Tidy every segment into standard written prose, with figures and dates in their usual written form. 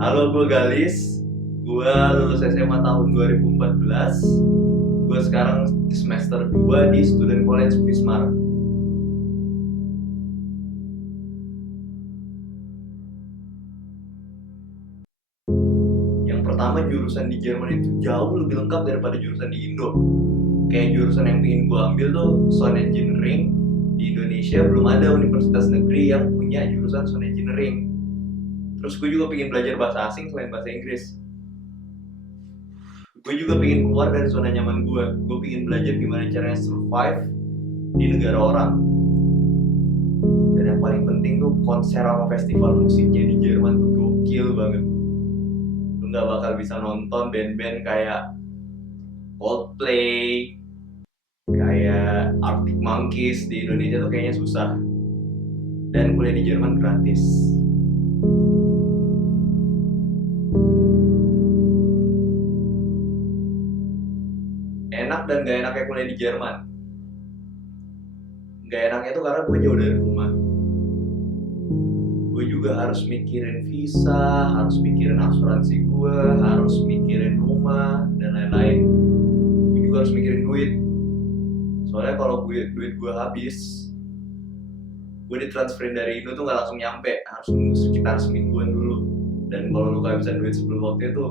Halo, gue Galis. Gue lulus SMA tahun 2014. Gue sekarang semester 2 di Student College Wismar. Yang pertama, jurusan di Jerman itu jauh lebih lengkap daripada jurusan di Indo. Kayak jurusan yang ingin gue ambil tuh Sound Engineering. Di Indonesia belum ada universitas negeri yang punya jurusan Sound Engineering. Terus gue juga pengen belajar bahasa asing selain bahasa Inggris. Gue juga pengen keluar dari zona nyaman gue. Gue pengen belajar gimana caranya survive di negara orang. Dan yang paling penting tuh konser sama festival musiknya di Jerman tuh gokil banget. Lu gak bakal bisa nonton band-band kayak Coldplay, kayak Arctic Monkeys di Indonesia tuh kayaknya susah. Dan kuliah di Jerman gratis. Enak dan gak enaknya kuliah di Jerman. Gak enaknya tuh karena gue jauh dari rumah. Gue juga harus mikirin visa, harus mikirin asuransi gue, harus mikirin rumah, dan lain-lain. Gue juga harus mikirin duit. Soalnya kalau duit gue habis, gue ditransferin dari Indo tuh gak langsung nyampe. Harus nunggu sekitar semingguan dulu. Dan kalau lu gak bisa duit sebelum waktu itu,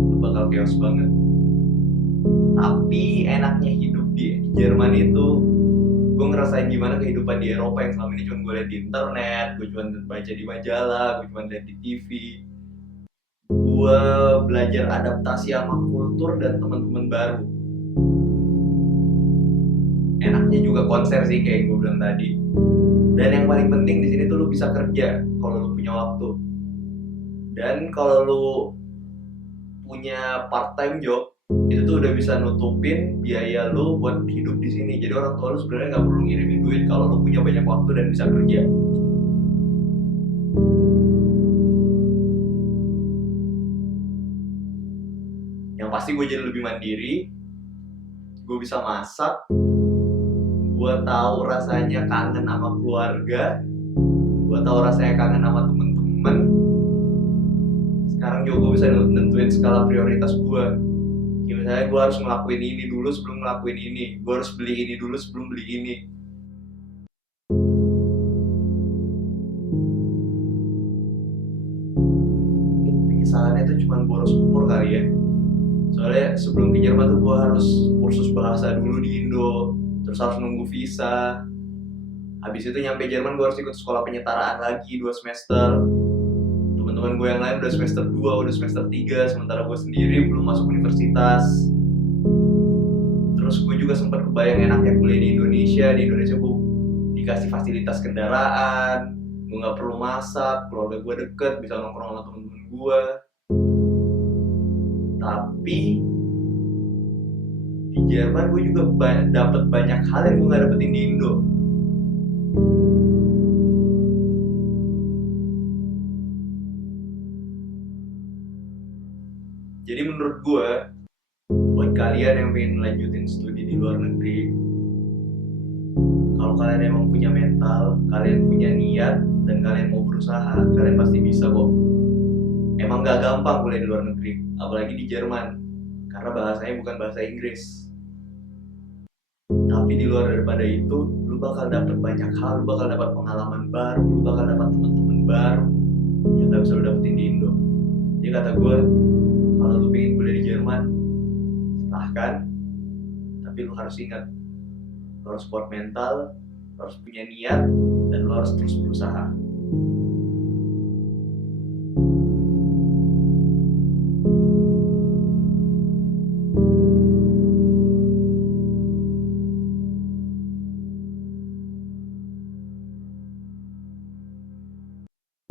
lu bakal chaos banget. Tapi enaknya hidup di Jerman itu, gue ngerasain gimana kehidupan di Eropa yang selama ini cuma gue lihat di internet, gue cuma baca di majalah, gue cuma lihat di TV. Gue belajar adaptasi sama kultur dan teman-teman baru. Enaknya juga konser sih kayak gue bilang tadi. Dan yang paling penting di sini tuh lu bisa kerja kalau lu punya waktu. Dan kalau lu punya part-time job, itu tuh udah bisa nutupin biaya lu buat hidup di sini. Jadi orang tua lu sebenarnya nggak perlu ngirimin duit kalau lu punya banyak waktu dan bisa kerja. Yang pasti gue jadi lebih mandiri, gue bisa masak, gue tahu rasanya kangen sama keluarga, gue tahu rasanya kangen sama temen-temen. Sekarang juga gue bisa nentuin skala prioritas gue. Misalnya gue harus ngelakuin ini dulu sebelum ngelakuin ini, gue harus beli ini dulu sebelum beli ini. Penyesalannya tuh cuma boros umur kali ya. Soalnya sebelum ke Jerman tuh gue harus kursus bahasa dulu di Indo, terus harus nunggu visa. Habis itu nyampe Jerman gue harus ikut sekolah penyetaraan lagi 2 semester. Teman-teman gue yang lain udah semester 2, udah semester 3, sementara gue sendiri belum masuk universitas. Terus gue juga sempat kebayang enaknya kuliah di Indonesia. Di Indonesia gue dikasih fasilitas kendaraan, gue nggak perlu masak, keluarga gue deket, bisa nongkrong sama temen-temen gue. Tapi di Jerman gue juga dapet banyak hal yang gue nggak dapetin di Indo. Jadi menurut gue, buat kalian yang pengen lanjutin studi di luar negeri, kalau kalian emang punya mental, kalian punya niat, dan kalian mau berusaha, kalian pasti bisa kok. Emang gak gampang kuliah di luar negeri, apalagi di Jerman, karena bahasanya bukan bahasa Inggris. Tapi di luar daripada itu, lu bakal dapet banyak hal, lu bakal dapat pengalaman baru, lu bakal dapat teman-teman baru yang gak bisa lu dapetin di Indo. Jadi kata gue, kalau lu pengen kuliah di Jerman, silahkan. Tapi lu harus ingat, lu harus kuat mental, lu harus punya niat, dan lu harus terus berusaha.